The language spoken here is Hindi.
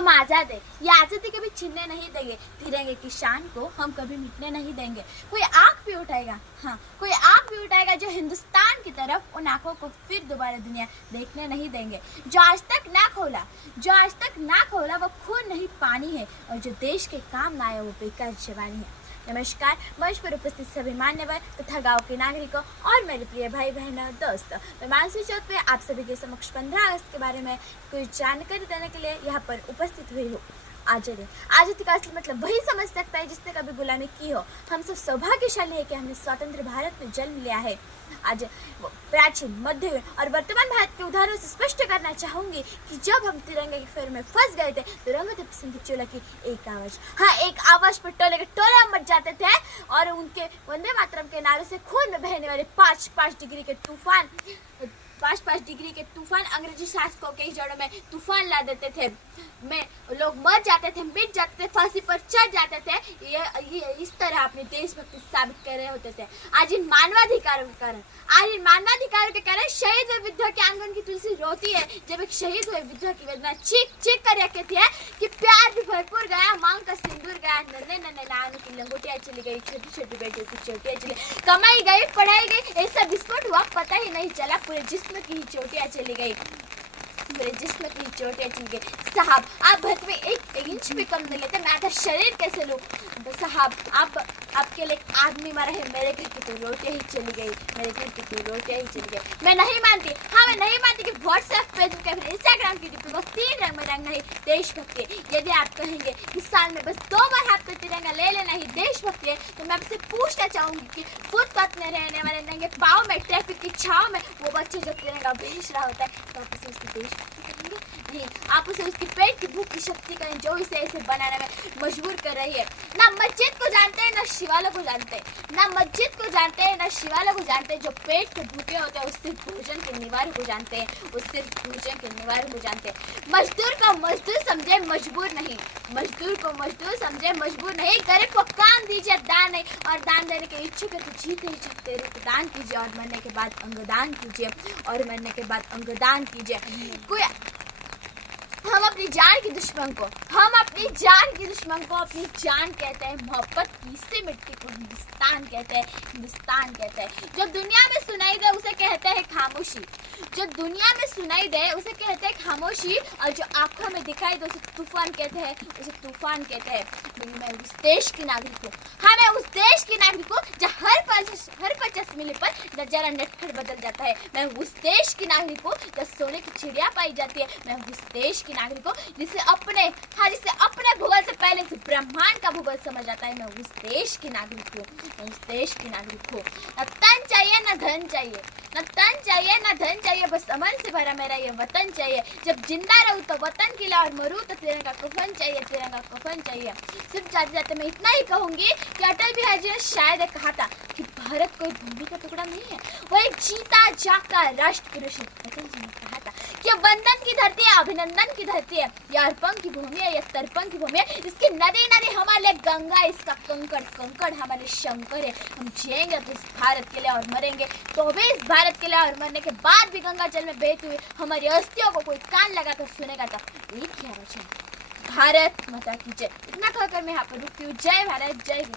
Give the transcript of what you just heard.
हम आज़ाद हैं, ये आज़ादी कभी छीनने नहीं देंगे। तिरंगे की शान को हम कभी मिटने नहीं देंगे। कोई आँख भी उठाएगा, हाँ कोई आँख भी उठाएगा जो हिंदुस्तान की तरफ, उन आँखों को फिर दोबारा दुनिया देखने नहीं देंगे। जो आज तक ना खोला वो खून नहीं पानी है, और जो देश के काम ना आया वो बेकार जवानी है। नमस्कार, मंच पर उपस्थित सभी मान्यवर तथा गांव के नागरिकों और मेरे प्रिय भाई बहनों दोस्तों, मैं मानसी चौथ पे आप सभी के समक्ष 15 अगस्त के बारे में कुछ जानकारी देने के लिए यहाँ पर उपस्थित हुई हूँ। आज़ादी का असली मतलब वही समझ सकता है जिसने कभी गुलामी की हो। हम सब सौभाग्यशाली है कि हमने स्वतंत्र भारत में जन्म लिया है। आज प्राचीन, मध्य और वर्तमान भारत के उदाहरणों से स्पष्ट करना चाहूंगी कि जब हम तिरंगे के फेर में फंस गए थे तो रंगदेव सिंह की चोला की एक आवाज, हाँ एक आवाज पर टोले के टोले मच जाते थे, और उनके वंदे मातरम के नारे से खून में बहने वाले 5-5 डिग्री के तूफान अंग्रेजी शासकों के जड़ों में तूफान ला देते थे। लोग मर जाते थे, मिट जाते थे, फांसी पर चढ़ जाते थे। ये इस तरह अपने देशभक्ति साबित कर रहे होते थे। आज इन मानवाधिकारों के कारण शहीद हुए विधवा के आंगन की तुलसी रोती है। जब एक शहीद हुए विधवा की वेदना चीख कर कहती है कि प्यार भी भरपूर गया, मांग का सिंदूर गया, नन्हे नानों की लंगोटियां चली गई, छोटी छोटी बेटियों की चोटियां चली, कमाई गई, पढ़ाई गई, ऐसा विस्फोट हुआ पता ही नहीं चला, पूरे जिस्म की चोटियां चली गई। साहब आप भर में एक इंच भी कम नहीं लेते, मैं आधा शरीर कैसे लूं? साहब आपके लिए आदमी मारा है, मेरे घर की तो रोटियां ही चली गई, मैं नहीं मानती कि व्हाट्सएप, फेसबुक या फिर इंस्टाग्राम की डिपी बस 3 रंग में रंग नहीं देशभक्ति। यदि आप कहेंगे कि साल में बस 2 बार हाथ पर तिरंगा ले लेना ही देशभक्ति है, तो मैं आपसे पूछना चाहूंगी कि फुटपाथ में रहने वाले नंगे पाँव में, ट्रैफिक की छाव में वो बच्चे जब तिरंगा भेज रहा होता है, तो आप उसे उसकी देशभक्ति करेंगे? नहीं, आप उसे उसकी पेट की भूख की शक्ति करें जो इसे ऐसे बनाने में मजबूर कर रही है। ना मस्जिद को जानते हैं, ना शिवालयों को जानते हैं, जो पेट के भूखे होते हैं उससे भोजन के निवार को जानते हैं, मजदूर को मजदूर समझे, मजबूर नहीं, गरीब को काम दीजिए, दान नहीं, और दान देने के इच्छुक है तो जीत नहीं सकते, दान कीजिए और मरने के बाद अंगदान कीजिए। कोई हम अपनी जान की दुश्मन को अपनी जान कहते हैं, मोहब्बत की इसी मिट्टी को हिंदुस्तान कहते हैं। जो दुनिया में सुनाई दे उसे कहते हैं खामोशी, और जो आंखों में दिखाई दे उसे तूफान कहते हैं। मैं उस देश की नागरिक हूँ, मैं उस देश की नागरिक हूँ जहाँ हर 50 मिनट पर नजारा नटखट बदल जाता है। मैं उस देश की नागरिक हूँ जहाँ सोने की चिड़िया पाई जाती है। मैं उस देश की नागरिक हूँ जिसे अपने भूगोल से पहले से ब्रह्मांड का भूगोल समझ आता है। मैं उस देश की नागरिक हूँ। न तन चाहिए न धन चाहिए, बस अमन से भरा मेरा ये वतन चाहिए। जब जिंदा रहूँ तो वतन के लिए, और मरूँ तो तिरंगा कफन चाहिए। सिर्फ जाते मैं इतना ही कहूंगी कि अटल बिहारी जी ने शायद कहा था कि भारत कोई भूमि का टुकड़ा नहीं है, वो एक जीता जागता राष्ट्र पुरुष है। अटल जी ने कहा था कि वंदन की धरती है, अभिनंदन की धरती है, या अर्पण की भूमि है, या तर्पण की भूमि है। इसकी नदी हमारे लिए गंगा, इसका कंकड़ हमारे शंकर है। हम जिएंगे तो इस भारत के लिए और मरेंगे तो भी इस भारत के लिए, और मरने के बाद भी गंगा जल में बहती हुई हमारी अस्थियों को कोई कान लगाकर सुनेगा तो एक ही आवाज है, भारत माता की जय। इतना कहकर मैं यहाँ पर रुकती हूँ। जय भारत, जय हिंद।